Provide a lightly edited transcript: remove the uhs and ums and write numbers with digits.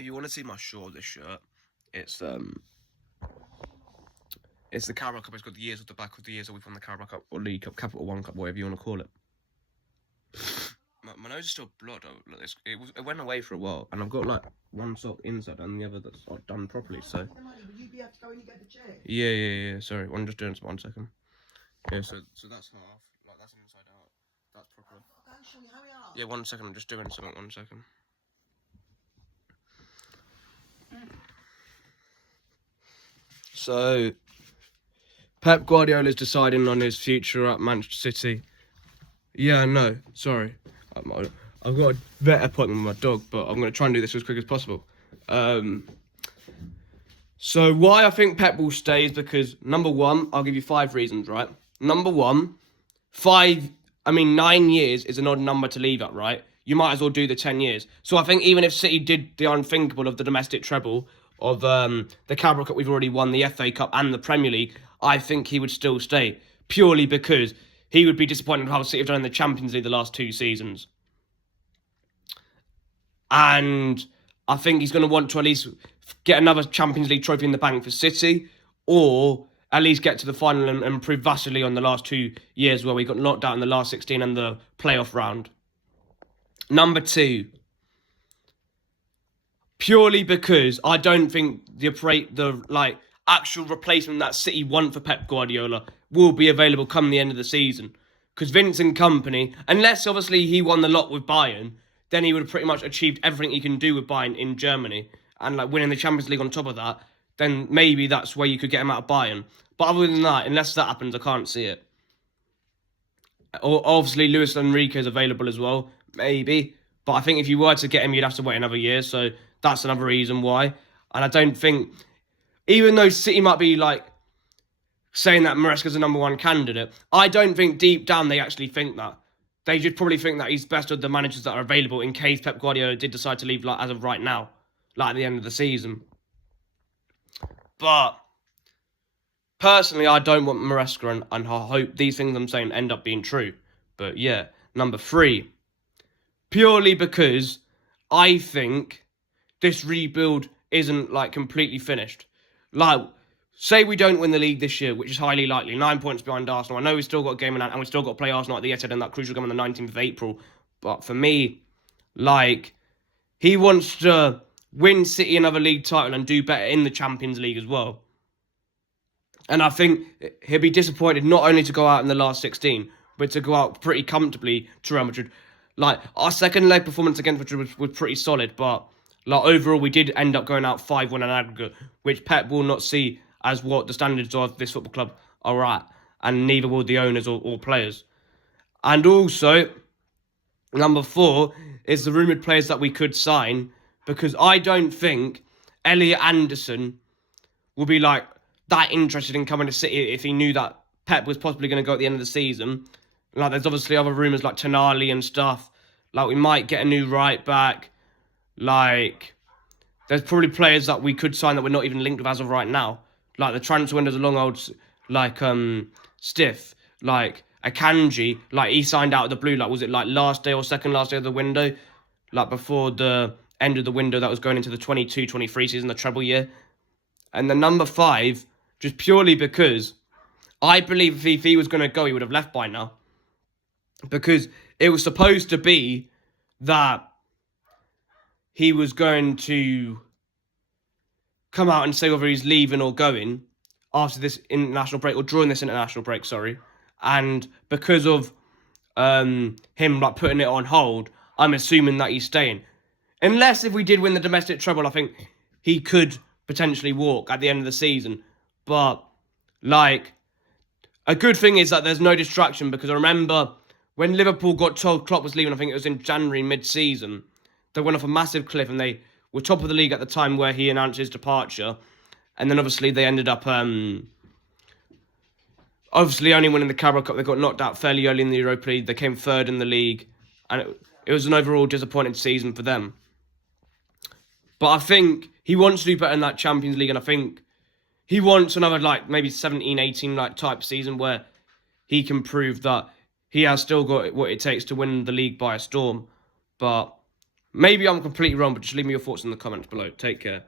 if you want to see my short of this shirt, it's the Carabao Cup. It's got the years of the back of the years that we've won the Carabao Cup or League Cup, Capital One Cup, whatever you want to call it. My nose is still blood. It went away for a while, and I've got like one sock inside and the other that's not done properly. So yeah. Sorry, I'm just doing this 1 second. Yeah, so that's half. Like that's inside out. That's proper. Yeah, 1 second. I'm just doing something. 1 second. So, Pep Guardiola is deciding on his future at Manchester City. Yeah, no, sorry. I've got a vet appointment with my dog, but I'm going to try and do this as quick as possible. So why I think Pep will stay is because, number one, I'll give you 5 reasons, right? Number one, 9 years is an odd number to leave at, right? You might as well do the 10 years. So I think even if City did the unthinkable of the domestic treble, of the Carabao Cup we've already won, the FA Cup and the Premier League, I think he would still stay. Purely because he would be disappointed with how City have done in the Champions League the last 2 seasons. And I think he's going to want to at least get another Champions League trophy in the bank for City, or at least get to the final and improve vastly on the last 2 years where we got knocked out in the last 16 and the playoff round. Number 2, purely because I don't think the actual replacement that City want for Pep Guardiola will be available come the end of the season. Because Vincent Kompany, unless obviously he won the lot with Bayern, then he would have pretty much achieved everything he can do with Bayern in Germany, and like winning the Champions League on top of that, then maybe that's where you could get him out of Bayern. But other than that, unless that happens, I can't see it. Or obviously Luis Enrique is available as well, maybe. But I think if you were to get him, you'd have to wait another year, so that's another reason why. And I don't think, even though City might be like saying that Maresca's the number 1 candidate, I don't think deep down they actually think that. They should probably think that he's best of the managers that are available in case Pep Guardiola did decide to leave as of right now, like at the end of the season. But personally, I don't want Maresca, and I hope these things I'm saying end up being true. But yeah, number 3, purely because I think this rebuild isn't like completely finished. Like, say we don't win the league this year, which is highly likely, 9 points behind Arsenal. I know we've still got a game in hand, and we've still got to play Arsenal at the Etihad in that crucial game on the 19th of April. But for me, like, he wants to win City another league title and do better in the Champions League as well. And I think he'll be disappointed not only to go out in the last 16, but to go out pretty comfortably to Real Madrid. Like, our second leg performance against Madrid was pretty solid, but like overall we did end up going out 5-1 in aggregate, which Pep will not see as what the standards of this football club are at, and neither will the owners or players. And also, number 4 is the rumoured players that we could sign, because I don't think Elliot Anderson will be like that interested in coming to City if he knew that Pep was possibly going to go at the end of the season. Like, there's obviously other rumours like Tonali and stuff. Like, we might get a new right back. Like, there's probably players that we could sign that we're not even linked with as of right now. Like, the transfer window's a long old, like, stiff. Like, Akanji, like, he signed out of the blue. Like, was it, like, last day or second last day of the window? Like, before the end of the window that was going into the 22-23 season, the treble year. And the number 5, just purely because I believe if he was going to go, he would have left by now. Because it was supposed to be that he was going to come out and say whether he's leaving or going after this international break, or during this international break, sorry. And because of him like putting it on hold, I'm assuming that he's staying. Unless if we did win the domestic treble, I think he could potentially walk at the end of the season. But like, a good thing is that there's no distraction, because I remember when Liverpool got told Klopp was leaving, I think it was in January mid-season, they went off a massive cliff and they were top of the league at the time where he announced his departure. And then obviously they ended up obviously only winning the Carabao Cup. They got knocked out fairly early in the Europa League. They came 3rd in the league, and it was an overall disappointing season for them. But I think he wants to do better in that Champions League, and I think he wants another like maybe 17-18 like type season where he can prove that he has still got what it takes to win the league by a storm. But Maybe I'm completely wrong, but just leave me your thoughts in the comments below. Take care.